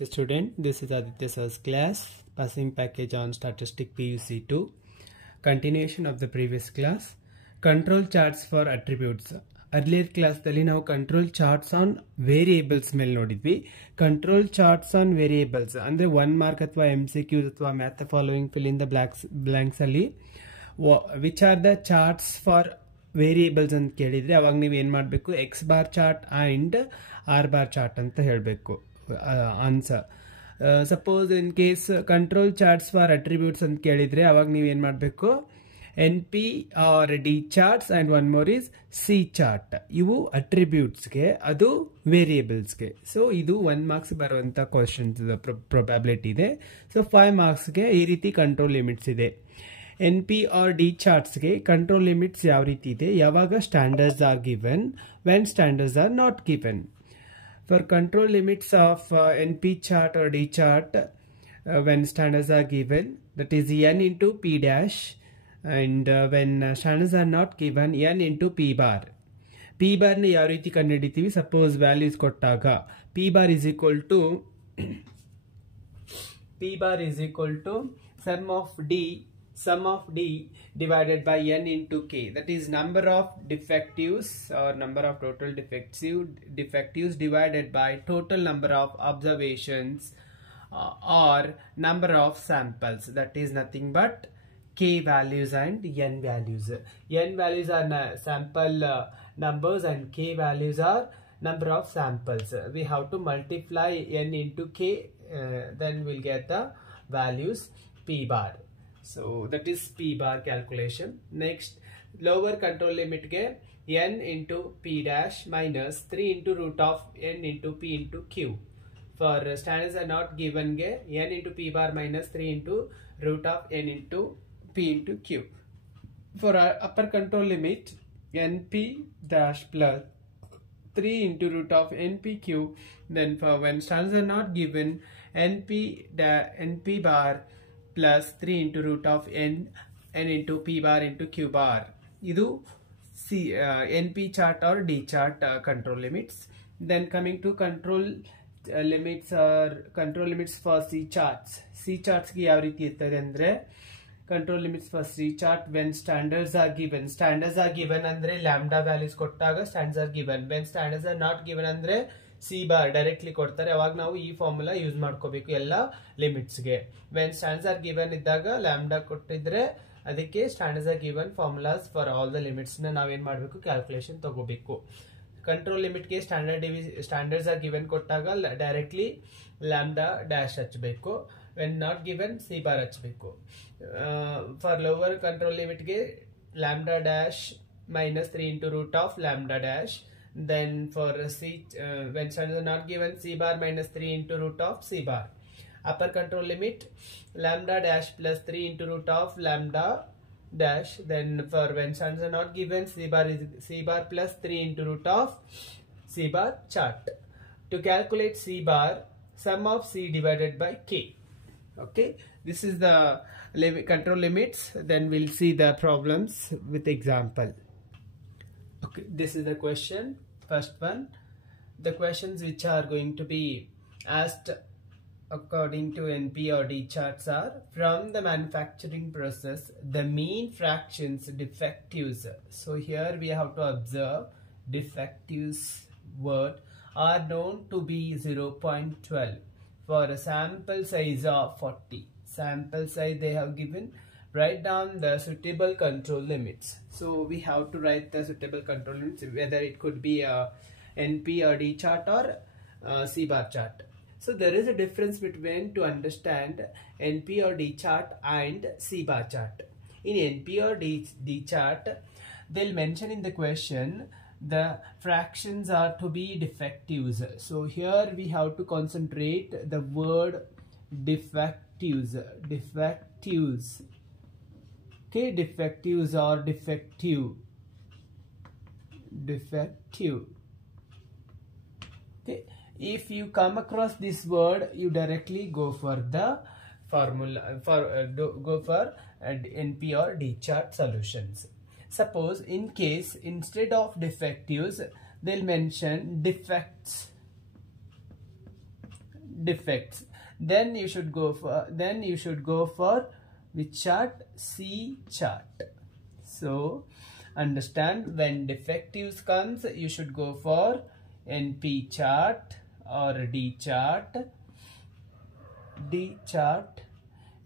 The student, this is Aditya Sir's class, passing package on statistic PUC 2. Continuation of the previous class. Control charts for attributes. Earlier class dalli ನಾವು control charts on variables ಮೇಲೆ ನೋಡಿದ್ವಿ. Control charts on variables ಅಂದ್ರೆ 1 mark ಅಥವಾ MCQ ಅಥವಾ math the following fill in the blanks ಅಲ್ಲಿ which are the charts for variables ಅಂತ ಕೇಳಿದ್ರೆ ಅವಾಗ ನೀವು ಏನು ಮಾಡಬೇಕು, x bar chart and r bar chart ಅಂತ ಹೇಳಬೇಕು answer. Suppose in case control charts for attributes ಅಂತ ಕೇಳಿದ್ರೆ ಅವಾಗ ನೀವು ಏನು ಮಾಡಬೇಕು, NP or D charts and one more is C chart. ಇವು ಅಟ್ರಿಬ್ಯೂಟ್ಸ್ಗೆ, ಅದು ವೇರಿಯೇಬಲ್ಸ್ಗೆ. ಸೊ ಇದು 1 ಮಾರ್ಕ್ಸ್ ಬರುವಂಥ ಕ್ವಶನ್ಸ್ ಪ್ರೊಬ್ಯಾಬಿಲಿಟಿ ಇದೆ. ಸೊ 5 ಮಾರ್ಕ್ಸ್ಗೆ ಈ ರೀತಿ ಕಂಟ್ರೋಲ್ ಲಿಮಿಟ್ಸ್ ಇದೆ. NP ಆರ್ ಡಿ ಚಾರ್ಟ್ಸ್ಗೆ ಕಂಟ್ರೋಲ್ ಲಿಮಿಟ್ಸ್ ಯಾವ ರೀತಿ ಇದೆ, ಯಾವಾಗ standards are given, when standards are not given. For control limits of NP chart or D chart, when standards are given, that is n into p dash, and when standards are not given, n into p bar. P bar ne yav riti kandiditive, suppose values kottaga p bar is equal to sum of D divided by n into k, that is number of defectives or number of total defectives divided by total number of observations or number of samples, that is nothing but k values and n values. N values are sample numbers and k values are number of samples. We have to multiply n into k, then we'll get the values p bar. So that is p bar calculation. Next, lower control limit ge n into p dash minus 3 into root of n into p into q. For standards are not given ge n into p bar minus 3 into root of n into p into q. For our upper control limit, np dash plus 3 into root of npq. Then for when standards are not given, np bar plus 3 into root of n into p bar into q bar. Idu NP chart or D chart control limits. Then coming to control limits or control limits for C charts. C charts ki yav riti iruttade andre, control limits for C chart when standards are given. Standards are given andre lambda values kottaga standards are given. When standards are not given andre C bar directly ಕೊಡ್ತಾರೆ. ಅವಾಗ ನಾವು ಈ formula use ಮಾಡ್ಕೋಬೇಕು ಎಲ್ಲ ಲಿಮಿಟ್ಸ್ಗೆ. When standards are given ಇದ್ದಾಗ lambda ಕೊಟ್ಟಿದ್ರೆ ಅದಕ್ಕೆ standards are given formulas for all the ಲಿಮಿಟ್ಸ್ನ ನಾವೇನು ಮಾಡಬೇಕು, ಕ್ಯಾಲ್ಕುಲೇಷನ್ ತಗೋಬೇಕು. ಕಂಟ್ರೋಲ್ ಲಿಮಿಟ್ಗೆ ಸ್ಟ್ಯಾಂಡರ್ಡ್ಸ್ ಆರ್ ಗಿವನ್ ಕೊಟ್ಟಾಗ ಡೈರೆಕ್ಟ್ಲಿ ಲ್ಯಾಂಬ್ಡಾ ಡ್ಯಾಶ್ ಹಚ್ಚಬೇಕು. When not given C bar ಹಚ್ಚಬೇಕು. ಫಾರ್ ಲೋವರ್ ಕಂಟ್ರೋಲ್ ಲಿಮಿಟ್ಗೆ lambda dash minus 3 into root of lambda dash. Then for C, when standards are not given, C bar minus 3 into root of C bar. Upper control limit, lambda dash plus 3 into root of lambda dash. Then for when standards are not given, C bar plus 3 into root of C bar chart. To calculate C bar, sum of C divided by K. Okay, this is the control limits. Then we'll see the problems with example. Okay, this is the question, first one. The questions which are going to be asked according to NP or D charts are: from the manufacturing process, the mean fractions defectives. So here we have to observe defectives word are known to be 0.12 for a sample size of 40. Sample size they have given. Write down the suitable control limits. So we have to write the suitable control limits, whether it could be a NP or D chart or C bar chart. So there is a difference between to understand NP or D chart and C bar chart. In NP or D chart, they'll mention in the question the fractions are to be defectives. So here we have to concentrate the word defectives. Okay, defectives or defective. Okay, if you come across this word, you directly go for the formula go for NP or D chart solutions. Suppose in case instead of defectives they'll mention defects. defects. Then you should go for which chart? C chart. So understand, when defectives comes, you should go for NP chart or D chart.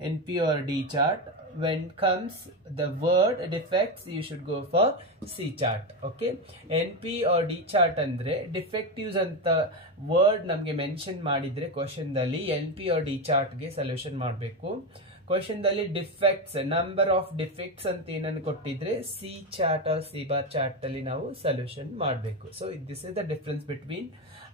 NP or D chart. When comes the word defects, you should go for C chart. Okay, NP or D chart andre defectives anta word namge mention madidre question dalli NP or D chart ge solution ಮಾಡಬೇಕು. Question ದಲ್ಲಿ defects, number of defects ಅಂತ ಏನನ್ನು ಕೊಟ್ಟಿದ್ರೆ C chart or C bar chart ಅಲ್ಲಿ ನಾವು solution ಮಾಡಬೇಕು. So this is the difference between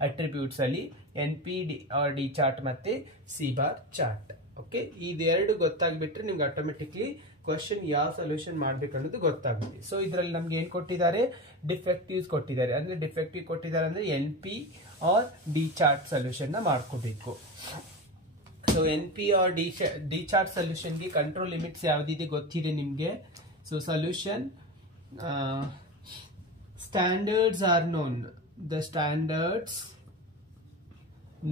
attributes ಅಲ್ಲಿ N P or D chart ಮತ್ತೆ ಸಿ ಬಾರ್ ಚಾರ್ಟ್. ಓಕೆ, ಇದೆರಡು ಗೊತ್ತಾಗ್ಬಿಟ್ರೆ ನಿಮ್ಗೆ ಆಟೋಮೆಟಿಕ್ಲಿ ಕ್ವೆಶ್ಚನ್ ಯಾವ ಸೊಲ್ಯೂಷನ್ ಮಾಡ್ಬೇಕು ಅನ್ನೋದು ಗೊತ್ತಾಗುತ್ತೆ. ಸೊ ಇದರಲ್ಲಿ ನಮ್ಗೆ ಏನ್ ಕೊಟ್ಟಿದ್ದಾರೆ? ಡಿಫೆಕ್ಟಿವ್ಸ್ ಕೊಟ್ಟಿದ್ದಾರೆ. ಅಂದ್ರೆ ಡಿಫೆಕ್ಟಿವ್ ಕೊಟ್ಟಿದ್ದಾರೆ ಅಂದ್ರೆ N P or D chart solution ನ ಮಾಡ್ಕೋಬೇಕು. So N P or D chart solution ಗೆ ಕಂಟ್ರೋಲ್ ಲಿಮಿಟ್ಸ್ ಯಾವ್ದಿದೆ ಗೊತ್ತಿದೆ ನಿಮ್ಗೆ. So solution standards are known. The standards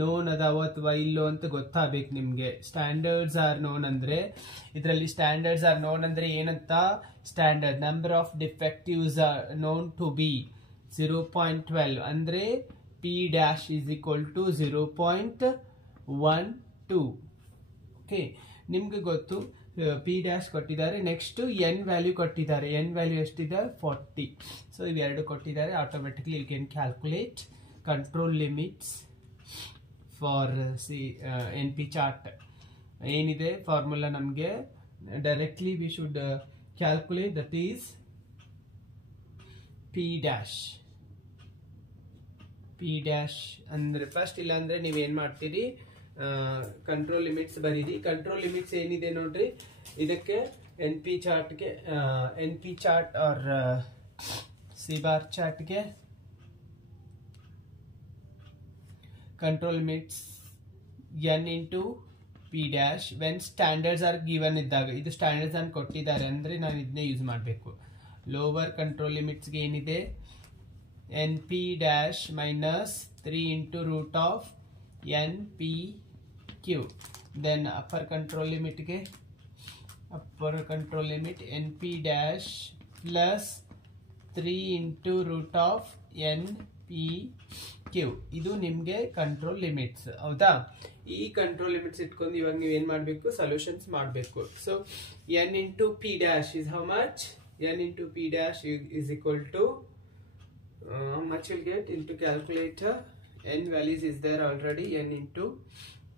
known ಅದಾವ ಅಥವಾ ಇಲ್ಲೋ ಅಂತ ಗೊತ್ತಾಗಬೇಕು ನಿಮ್ಗೆ. ಸ್ಟ್ಯಾಂಡರ್ಡ್ಸ್ ಆರ್ ನೋನ್ ಅಂದ್ರೆ ಇದರಲ್ಲಿ ಸ್ಟ್ಯಾಂಡರ್ಡ್ಸ್ ಆರ್ ನೋನ್ ಅಂದ್ರೆ ಏನಂತ? Standard number of defectives are known to be 0.12 ಅಂದ್ರೆ P dash is equal to 0.12. Okay, ನಿಮ್ಗೆ ಗೊತ್ತು ಪಿ ಡ್ಯಾಶ್ ಕೊಟ್ಟಿದ್ದಾರೆ. ನೆಕ್ಸ್ಟ್ ಎನ್ ವ್ಯಾಲ್ಯೂ ಕೊಟ್ಟಿದ್ದಾರೆ. ಎನ್ ವ್ಯಾಲ್ಯೂ ಎಷ್ಟಿದೆ? 40. ಸೊ ಇವೆರಡು ಕೊಟ್ಟಿದ್ದಾರೆ. Automatically you can calculate control limits for N P chart. ಏನಿದೆ formula ನಮಗೆ directly we should calculate, that is P dash. P dash ಅಂದ್ರೆ ಫಸ್ಟ್, ಇಲ್ಲ ಅಂದ್ರೆ ನೀವೇನ್ ಮಾಡ್ತೀರಿ, ಕಂಟ್ರೋಲ್ ಲಿಮಿಟ್ಸ್ ಬರೀರಿ. ಕಂಟ್ರೋಲ್ ಲಿಮಿಟ್ಸ್ ಏನಿದೆ ನೋಡ್ರಿ, ಇದಕ್ಕೆ ಎನ್ ಪಿ ಚಾರ್ಟ್ಗೆ, N P chart or C bar ಚಾರ್ಟ್ಗೆ control limits N into P dash when standards are given ಇದ್ದಾಗ. ಇದು ಸ್ಟ್ಯಾಂಡರ್ಡ್ಸ್ ಅನ್ನು ಕೊಟ್ಟಿದ್ದಾರೆ ಅಂದ್ರೆ ನಾನು ಇದನ್ನೇ ಯೂಸ್ ಮಾಡಬೇಕು. ಲೋವರ್ ಕಂಟ್ರೋಲ್ ಲಿಮಿಟ್ಸ್ಗೆ ಏನಿದೆ? N P dash minus 3 into root of N P Q. Then upper control ಲಿಮಿಟ್ಗೆ upper control limit N P dash plus 3 into root of N P Q. ಇದು ನಿಮಗೆ ಕಂಟ್ರೋಲ್ ಲಿಮಿಟ್ಸ್. ಹೌದಾ? ಈ control limits ಇಟ್ಕೊಂಡು ಇವಾಗ ನೀವು ಏನ್ ಮಾಡಬೇಕು? ಸೊಲ್ಯೂಷನ್ಸ್ ಮಾಡಬೇಕು. So N into P dash is how much? N into P dash is equal to how much you'll get into calculator. N values is there already. N into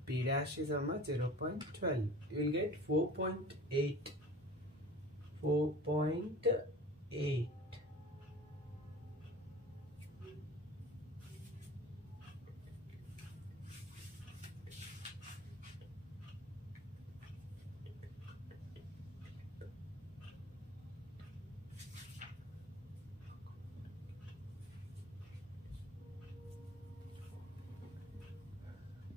P dash is how much? 0.12. You will get 4.8. 4.8.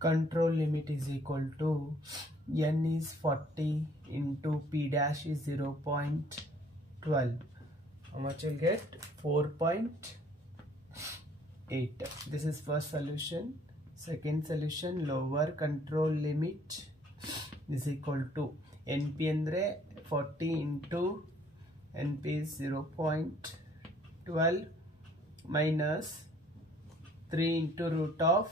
Control limit is equal to n is 40 into p dash is 0.12. How much you'll get? 4.8. This is first solution. Second solution, lower control limit is equal to np andre 40 into np is 0.12 minus 3 into root of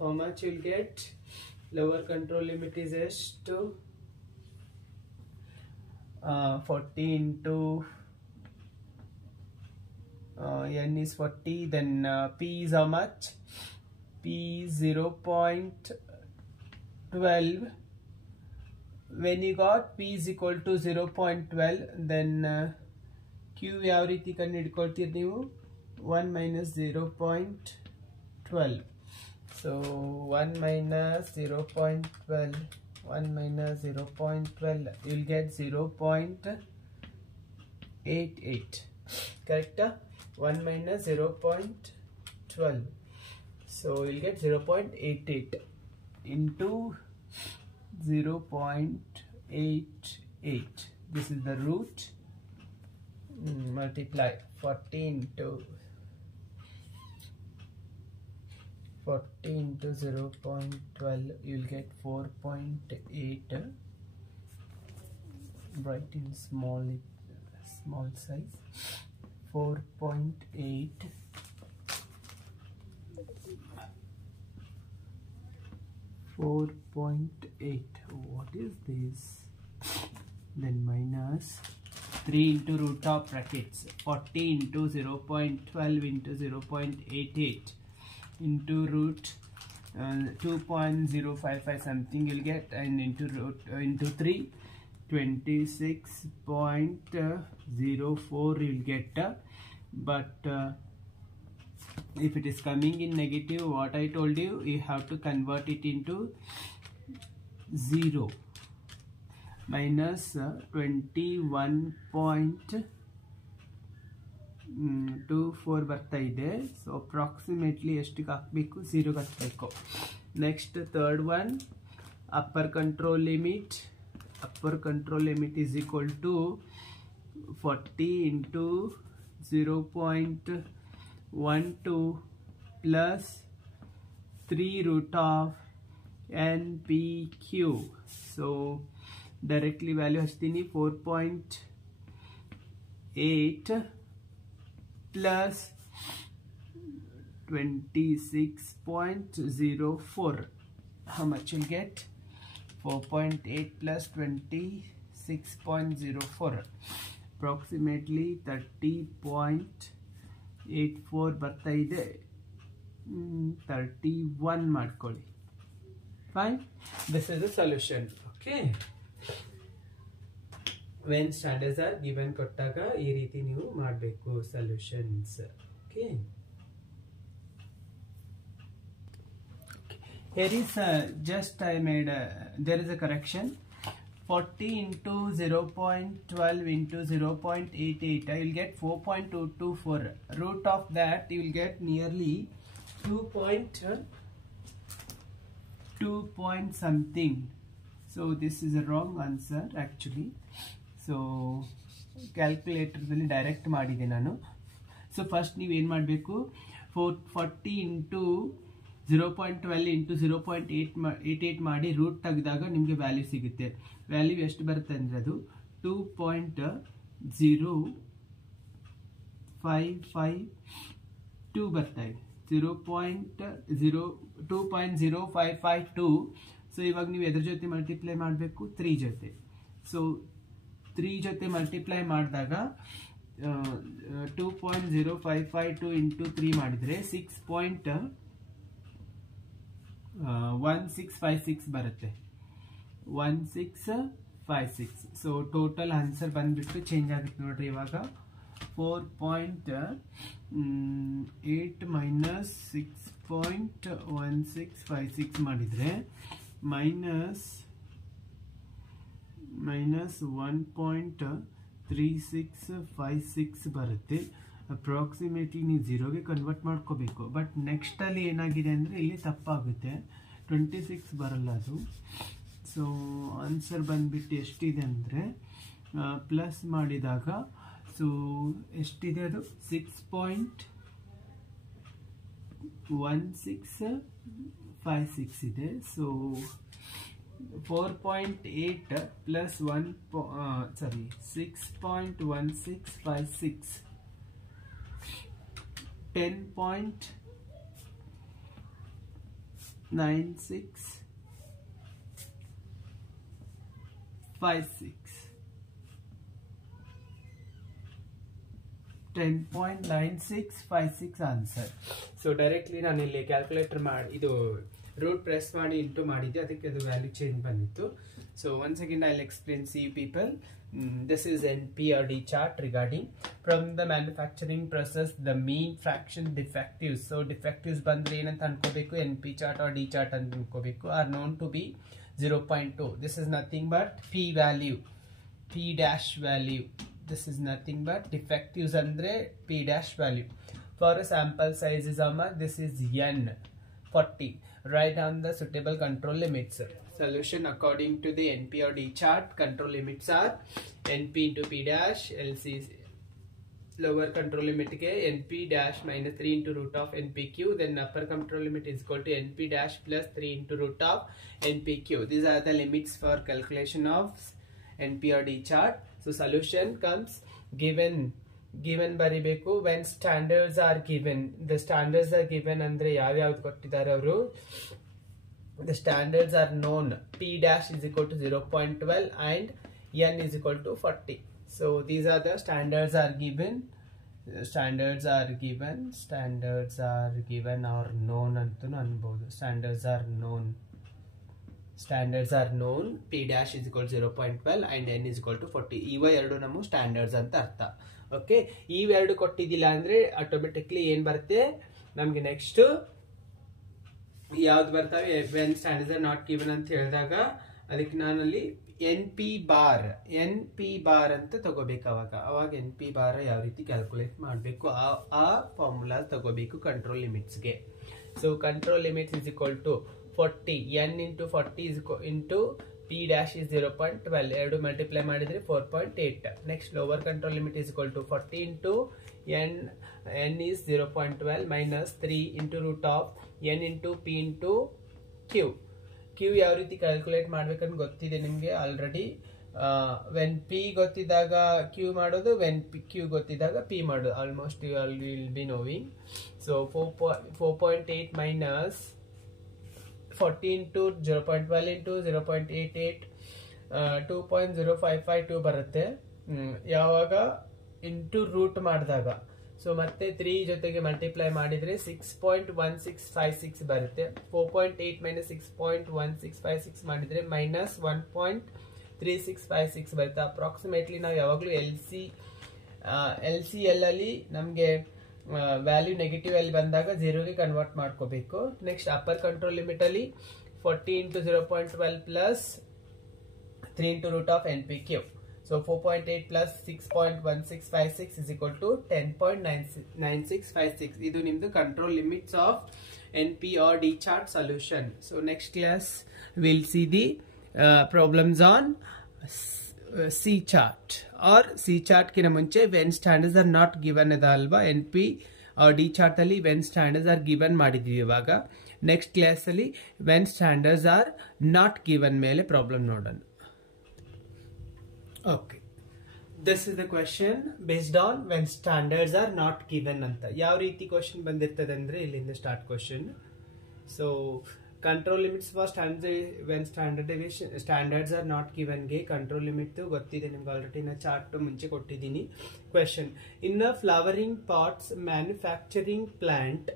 how much you'll get? Lower control limit is to 40 into n is 40, then p is how much? P is 0.12. when you got p is equal to 0.12, then q ಯಾವ ರೀತಿ ಕಂಡು ಹಿಡ್ಕೊಳ್ತೀರಿ ನೀವು? 1 minus 0.12. So 1 minus 0.12, 1 minus 0.12, you'll get 0.88. correct? 1 minus 0.12, so you'll get 0.88 into 0.88. this is the root. Multiply 40 into 40 into 0.12, you will get 4.8. Write in small size. 4.8 what is this? Then minus 3 into root of brackets 40 into 0.12 into 0.88 into root 2.055 something you'll get, and into root into 3 26.04 you'll get, but if it is coming in negative, what I told you, you have to convert it into 0. Minus 21.24 ಬರ್ತಾ ಇದೆ. So approximately ಎಷ್ಟಕ್ಕೆ ಹಾಕಬೇಕು? 0 ಹಾಕಬೇಕು. Next third one, upper control limit is equal to 40 into 0.12 plus 3 root of NPQ. So directly value hastini 4.8 plus 26.04. How much you'll get? 4.8 plus 26.04, approximately 30.84 ಬರ್ತಾ ಇದೆ. 31 ಮಾಡ್ಕೊಳ್ಳಿ. Fine. This is the solution. Okay. When standards are given ಕೊಟ್ಟಾಗ ಈ ರೀತಿ ನೀವು ಮಾಡಬೇಕು solutions. Okay. Here is just I made there is a correction. 40 into 0.12 into 0.88, I will get 4.224. Root of that you will get nearly 2 point something. So this is a wrong answer actually. So calculator ದಲ್ಲಿ direct ಮಾಡಿದೆ ನಾನು. So first ನೀವು ಏನು ಮಾಡಬೇಕು, 40 into 0.12 into 0.88 ಮಾಡಿ root ತೆಗೆದಾಗ ನಿಮಗೆ value ಸಿಗುತ್ತೆ. ವ್ಯಾಲ್ಯೂ ಎಷ್ಟು ಬರುತ್ತೆ ಅಂದರೆ ಅದು 2.0552 ಬರ್ತಾ ಇದೆ. 2.0552. ಸೊ ಇವಾಗ ನೀವು ಎದ್ರ ಜೊತೆ ಮಲ್ಟಿಪ್ಲೈ ಮಾಡಬೇಕು? 3 ಜೊತೆ. ಸೊ 3 ಜೊತೆ ಮಲ್ಟಿಪ್ಲೈ ಮಾಡಿದಾಗ 2.0552 ಇಂಟು 3 ಮಾಡಿದರೆ 6.1656 ಬರುತ್ತೆ. 1656. ಸೊ ಟೋಟಲ್ ಆನ್ಸರ್ ಬಂದ್ಬಿಟ್ಟು ಚೇಂಜ್ ಆಗುತ್ತೆ ನೋಡ್ರಿ. ಇವಾಗ 4.8 ಮೈನಸ್ 6.1656 ಮಾಡಿದರೆ ಮೈನಸ್ 1.3656 ಬರುತ್ತೆ. ಅಪ್ರಾಕ್ಸಿಮೇಟ್ಲಿ ನೀವು 0ಗೆ ಕನ್ವರ್ಟ್ ಮಾಡ್ಕೋಬೇಕು. ಬಟ್ ನೆಕ್ಸ್ಟಲ್ಲಿ ಏನಾಗಿದೆ ಅಂದರೆ ಇಲ್ಲಿ ತಪ್ಪಾಗುತ್ತೆ, 26 ಬರಲ್ಲ ಅದು. ಸೊ ಆನ್ಸರ್ ಬಂದ್ಬಿಟ್ಟು ಎಷ್ಟಿದೆ ಅಂದರೆ ಪ್ಲಸ್ ಮಾಡಿದಾಗ ಸೊ ಎಷ್ಟಿದೆ ಅದು 6.1656 ಇದೆ. So 4.8 plus 6.1656 10.9656 10.9656 answer. So directly ನಾನು ಇಲ್ಲಿ ಕ್ಯಾಲ್ಕುಲೇಟರ್ ಮಾಡಿ ಇದು ರೂಟ್ ಪ್ರೆಸ್ ಮಾಡಿ ಇಂಟು ಮಾಡಿದ್ದೆ, ಅದಕ್ಕೆ ಅದು ವ್ಯಾಲ್ಯೂ ಚೇಂಜ್ ಬಂದಿತ್ತು. So once again I will explain. C people, this is NP or D chart regarding from the manufacturing process the mean fraction defectives. So defectives ಬಂದ್ರೆ ಏನಂತ ಅನ್ಕೋಬೇಕು, NP chart or D chart ಅಂತ ಅನ್ಕೋಬೇಕು, are known to be 0.2. This is nothing but P value, P dash value. This is nothing but defectives andre P dash value. For a sample size is how much? This is N 40. Write down the suitable control limits. Solution according to the NP or D chart. Control limits are NP into P dash, LC lower control limit ke np dash minus 3 into root of npq, then upper control limit is equal to np dash plus 3 into root of npq. These are the limits for calculation of np or d chart. So solution comes given baribeku when standards are given. The standards are given andre yav yav kottidare avaru. The standards are known. P dash is equal to 0.12 and n is equal to 40. So these are the standards are given. Standards are given or known antu anbodu. Standards are known. P dash is equal to 0.12 and n is equal to 40. ಇವ ಎರಡು ನಮ್ಮ standards ಅಂತ ಅರ್ಥ. Okay, ಇವೆರಡು ಕೊಟ್ಟಿದ್ದಿಲ್ಲ ಅಂದ್ರೆ automatically ಏನ್ ಬರುತ್ತೆ ನಮ್ಗೆ ನೆಕ್ಸ್ಟ್ ಯಾವ್ದು ಬರ್ತವೆ when standards are not given ಅಂತ ಹೇಳಿದಾಗ ಅದಕ್ಕೆ ನಾನಲ್ಲಿ ಎನ್ ಪಿ ಬಾರ್ ಅಂತ ತಗೋಬೇಕು. ಅವಾಗ ಎನ್ ಪಿ ಬಾರ್ ಯಾವ ರೀತಿ ಕ್ಯಾಲ್ಕುಲೇಟ್ ಮಾಡಬೇಕು ಆ ಫಾರ್ಮುಲಾ ತಗೋಬೇಕು ಕಂಟ್ರೋಲ್ ಲಿಮಿಟ್ಸ್ಗೆ. So control limits is equal to 40 n into 40 is into p dash is 0.12 ಎರಡು ಮಲ್ಟಿಪ್ಲೈ ಮಾಡಿದ್ರೆ 4.8. Next lower control limit is equal to 40 into n is 0.12 minus 3 into root of n into p into q ಯಾವ ರೀತಿ calculate ಮಾಡ್ಬೇಕಂತ ಗೊತ್ತಿದೆ ನಿಮಗೆ already. When P ಗೊತ್ತಿದ್ದಾಗ Q ಮಾಡೋದು, when Q ಗೊತ್ತಿದ್ದಾಗ ಪಿ ಮಾಡೋದು. Almost you all will be knowing. So 4.8 minus 40 into 0.12 into 0.88 2.0552 ಬರುತ್ತೆ ಯಾವಾಗ ಇಂಟು ರೂಟ್ ಮಾಡಿದಾಗ. ಸೊ ಮತ್ತೆ 3 ಜೊತೆಗೆ ಮಲ್ಟಿಪ್ಲೈ ಮಾಡಿದ್ರೆ 6.1656 ಬರುತ್ತೆ. 4.8 minus 6.1656 ಮಾಡಿದ್ರೆ minus 1.3656 ಬರುತ್ತೆ. ಅಪ್ರಾಕ್ಸಿಮೇಟ್ಲಿ ನಾವು ಯಾವಾಗಲೂ ಎಲ್ ಸಿ ಎಲ್ ಅಲ್ಲಿ ನಮಗೆ ವ್ಯಾಲ್ಯೂ ನೆಗೆಟಿವ್ ಅಲ್ಲಿ ಬಂದಾಗ 0ಗೆ ಕನ್ವರ್ಟ್ ಮಾಡ್ಕೋಬೇಕು. ನೆಕ್ಸ್ಟ್ ಅಪ್ಪರ್ ಕಂಟ್ರೋಲ್ ಲಿಮಿಟ್ ಅಲ್ಲಿ 40 into 0.12 plus 3 into root of npq. So 4.8 plus 6.1656 is equal to 10.9656. ಇದು ನಿಮ್ದು control limits of np or d chart solution. So next class we'll see the problems on C chart or C chart ಕಿನ ಮುಂಚೆ when standards are not given ಅದ ಅಲ್ವಾ. NP or D chart ಅಲ್ಲಿ when standards are given ಮಾಡಿದ್ವಿ. ಇವಾಗ next class ಅಲ್ಲಿ when standards are not given ಮೇಲೆ problem ನೋಡೋಣ. Okay, this is the question based on when standards are not given ಅಂತ. ಯಾವ ರೀತಿ ಕ್ವೆಶ್ಚನ್ ಬಂದಿರ್ತದೆ ಅಂದ್ರೆ ಇಲ್ಲಿಂದ start question. So control limits for when standards are not given ಗೆ ಕಂಟ್ರೋಲ್ ಲಿಮಿಟ್ ಗೊತ್ತಿದೆ ನಿಮ್ಗೆ ಆಲ್ರೆಡಿ. ನಾ ಚಾರ್ಟ್ ಮುಂಚೆ ಕೊಟ್ಟಿದ್ದೀನಿ. Question: in a flowering pots manufacturing plant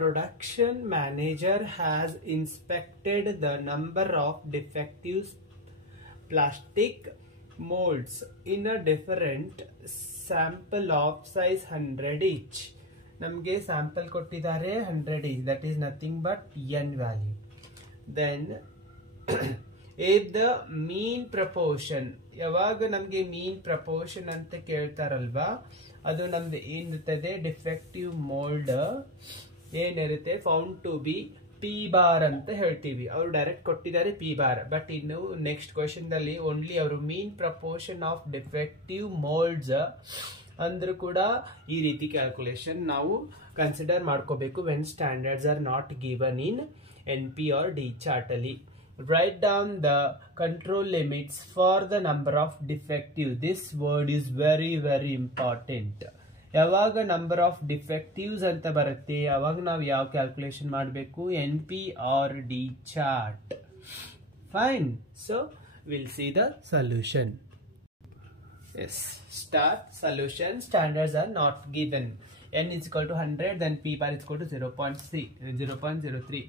production manager has inspected the number of defective plastic molds in a different sample of size 100 each. ನಮಗೆ sample ಕೊಟ್ಟಿದ್ದಾರೆ 100 each, that is nothing but n value. Then if the mean proportion, ಯಾವಾಗ ನಮಗೆ ಮೀನ್ proportion ಅಂತ ಕೇಳ್ತಾರಲ್ವಾ, ಅದು ನಮ್ದು ಏನಿರ್ತದೆ defective mold ಏನಿರುತ್ತೆ found to be P bar ಅಂತ ಹೇಳ್ತೀವಿ. ಅವರು ಡೈರೆಕ್ಟ್ ಕೊಟ್ಟಿದ್ದಾರೆ ಪಿ ಬಾರ್. ಬಟ್ ಇನ್ನು ನೆಕ್ಸ್ಟ್ ಕ್ವೆಶ್ಚನ್ ದಲ್ಲಿ ಓನ್ಲಿ ಅವರು mean proportion of defective molds ಅಂದ್ರೂ ಕೂಡ ಈ ರೀತಿ ಕ್ಯಾಲ್ಕುಲೇಷನ್ ನಾವು ಕನ್ಸಿಡರ್ ಮಾಡ್ಕೋಬೇಕು when standards are not given in NP or D chart ಅಲ್ಲಿ. Write down the control limits for the number of defectives. This word is very important. ಯಾವಾಗ number of defectives ಅಂತ ಬರುತ್ತೆ ಅವಾಗ ನಾವು ಯಾವ ಕ್ಯಾಲ್ಕುಲೇಷನ್ ಮಾಡಬೇಕು, NP or D chart. Fine. So we'll see the solution. Yes, start solution. Standards are not given. N is equal to 100, then P bar is equal to 0.03.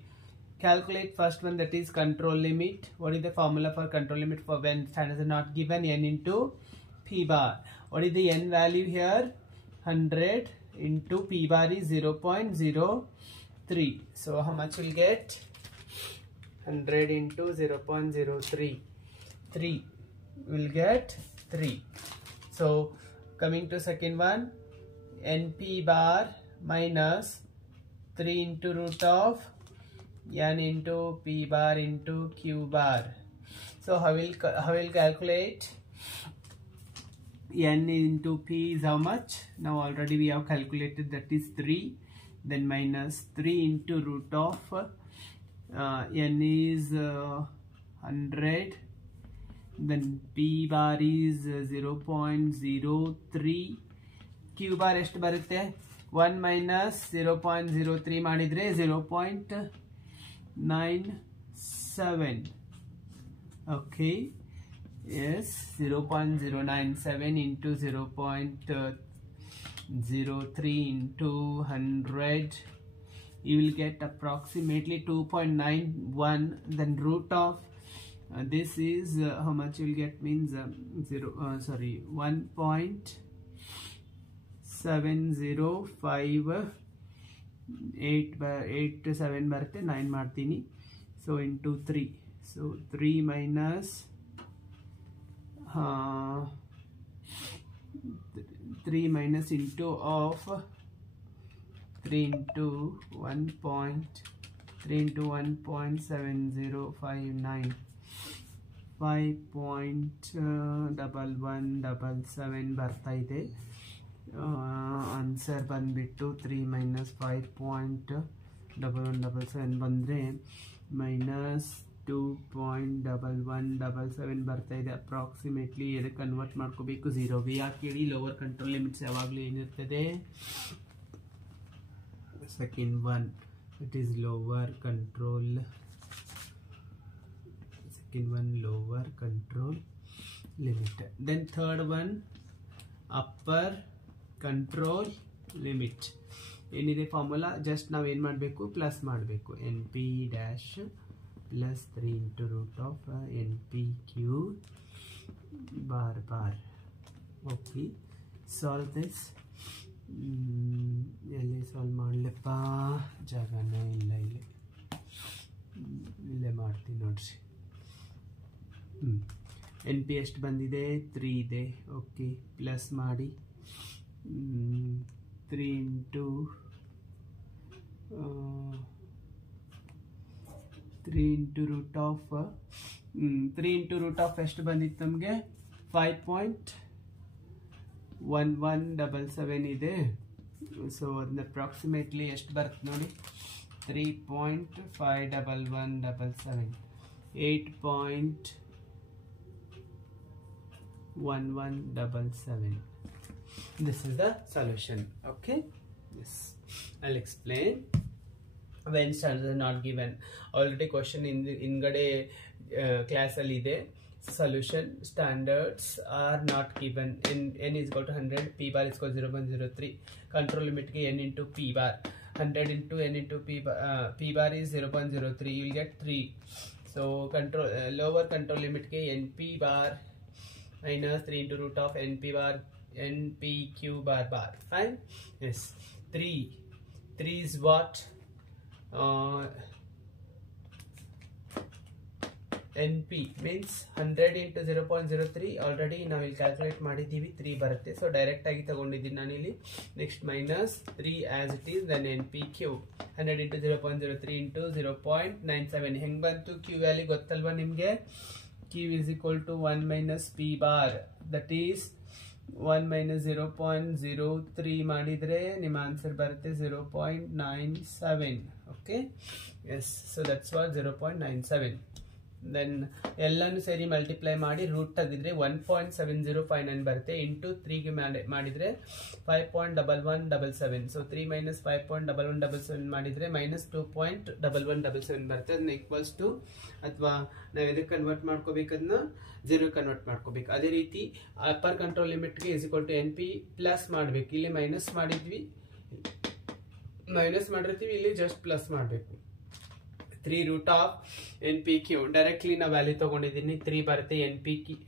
Calculate first one, that is control limit. What is the formula for control limit for when standards are not given? N into P bar. What is the N value here? 100 into P bar is 0.03. So how much will get? 100 into 0.03. 3 will get 3. So coming to second one, NP bar minus 3 into root of N into P bar into Q bar. So how will calculate? n into p is how much? Now already we have calculated, that is 3. Then minus 3 into root of n is 100. Then p bar is 0.03. q bar ಎಷ್ಟು ಬರುತ್ತೆ? 1 minus 0.03 ಮಾಡಿದ್ರೆ 0.97. okay, yes, 0.097 into 0.03 into 100, you will get approximately 2.91. then root of this is how much you will get, means 1.7058 ಬರುತ್ತೆ. 9 ಮಾಡ್ತೀನಿ, so into 3, so 3 minus 3 minus into of 3 into 1.7059, 5.1177 ಬರ್ತಾ ಇದೆ. Answer ಬಂದ್ಬಿಟ್ಟು 3 minus 5.1177 ಬಂದರೆ minus 2.1177 ಬರ್ತಾ ಇದೆ. Approximately ಎದಕ್ಕೆ convert ಮಾಡ್ಕೋಬೇಕು? 0ಗೆ. ಯಾಕೆ ಹೇಳಿ? ಲೋವರ್ ಕಂಟ್ರೋಲ್ ಲಿಮಿಟ್ಸ್ ಯಾವಾಗಲೂ ಏನಿರ್ತದೆ? Second one, it is lower control. second one lower control limit. then third one upper control limit. ಏನಿದೆ ಫಾರ್ಮುಲಾ? ಜಸ್ಟ್ ನಾವು ಏನು ಮಾಡಬೇಕು? ಪ್ಲಸ್ ಮಾಡಬೇಕು. np dash plus 3 into root of npq bar bar. okay, solve this. ಎಲ್ಲಿ solve ಮಾಡಲಪ್ಪ? ಜಾಗನೇ ಇಲ್ಲ ಇಲ್ಲಿ. ಇಲ್ಲೇ ಮಾಡ್ತೀನಿ ನೋಡ್ರಿ. ಎನ್ ಪಿ ಎಷ್ಟು ಬಂದಿದೆ? 3 ಇದೆ. ಓಕೆ, ಪ್ಲಸ್ ಮಾಡಿ 3 into 3 into root of 3 into root of ಎಷ್ಟು ಬಂದಿತ್ತು ನಮಗೆ? 5.1177 ಇದೆ. ಸೊ ಅದನ್ನ ಅಪ್ರಾಕ್ಸಿಮೇಟ್ಲಿ ಎಷ್ಟು ಬರುತ್ತೆ ನೋಡಿ? 3.51177, 8.1177. this is the solution. okay, yes, I'll explain. when standards are not given, already question in gade class ಅಲ್ಲಿ ಇದೆ. solution standards are not given. n is equal to 100, p bar is equal to 0.03. control limit ge n into p bar, 100 into n into p bar is 0.03, you will get 3. so control lower control limit ge np bar minus 3 into root of np bar npq bar bar. fine. yes, 3 is what? np means 100 into 0.03. already ನಾವು ಇಲ್ಲಿ calculate ಮಾಡಿದ್ದೀವಿ, 3 ಬರುತ್ತೆ. So direct ಆಗಿ ತಗೊಂಡಿದ್ದೀನಿ ನಾನು ಇಲ್ಲಿ. Next minus 3 as it is. Then npq 100 into 0.03 into 0.97. ಹೆಂಗೆ ಬಂತು? q ವ್ಯಾಲ್ಯೂ ಗೊತ್ತಲ್ವಾ ನಿಮಗೆ? q is equal to 1 minus p bar, that is 1 minus 0.03 ಮಾಡಿದ್ರೆ ನಿಮ್ಮ ಆನ್ಸರ್ ಬರುತ್ತೆ 0.97. Okay, yes. So that's what 0.97. Then ಎಲ್ಲಾನು ಸೇರಿ ಮಲ್ಟಿಪ್ಲೈ ಮಾಡಿ ರೂಟ್ ತೆಗೆದ್ರೆ 1.7059 ಬರುತ್ತೆ. ಇಂಟು 3ಗೆ ಮಾಡಿದರೆ 5.1177. ಸೊ 3 minus 5.1177 ಮಾಡಿದರೆ minus 2.1177 ಬರುತ್ತೆ. ಅದನ್ನ ಈಕ್ವಲ್ಸ್ ಟು, ಅಥವಾ ನಾವು ಎದಕ್ಕೆ ಕನ್ವರ್ಟ್ ಮಾಡ್ಕೋಬೇಕು? ಅದನ್ನ 0 ಕನ್ವರ್ಟ್ ಮಾಡ್ಕೋಬೇಕು. ಅದೇ ರೀತಿ ಅಪ್ಪರ್ ಕಂಟ್ರೋಲ್ ಲಿಮಿಟ್ಗೆ is equal to N P plus ಮಾಡಬೇಕು. ಇಲ್ಲಿ ಮೈನಸ್ ಮಾಡಿದ್ವಿ, ಮೈನಸ್ ಮಾಡಿರ್ತೀವಿ, ಇಲ್ಲಿ ಜಸ್ಟ್ ಪ್ಲಸ್ ಮಾಡಬೇಕು. 3 root of npq ಡೈರೆಕ್ಟ್ಲಿ ನಾವು ವ್ಯಾಲ್ಯೂ ತಗೊಂಡಿದ್ದೀನಿ, 3 ಬರುತ್ತೆ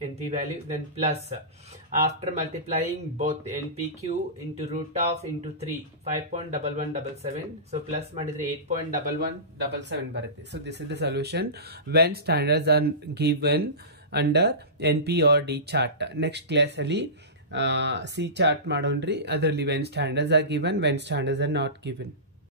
np value. Then plus after multiplying both npq into root of into 3, 5.1177. So plus ಮಾಡಿದ್ರೆ 8.1177 ಬರುತ್ತೆ. So this is the solution when standards are given under NP or D chart. Next ಕ್ಲಾಸಲ್ಲಿ C chart ಮಾಡೋಣ್ರಿ. ಅದರಲ್ಲಿ when standards are given, when standards are not given.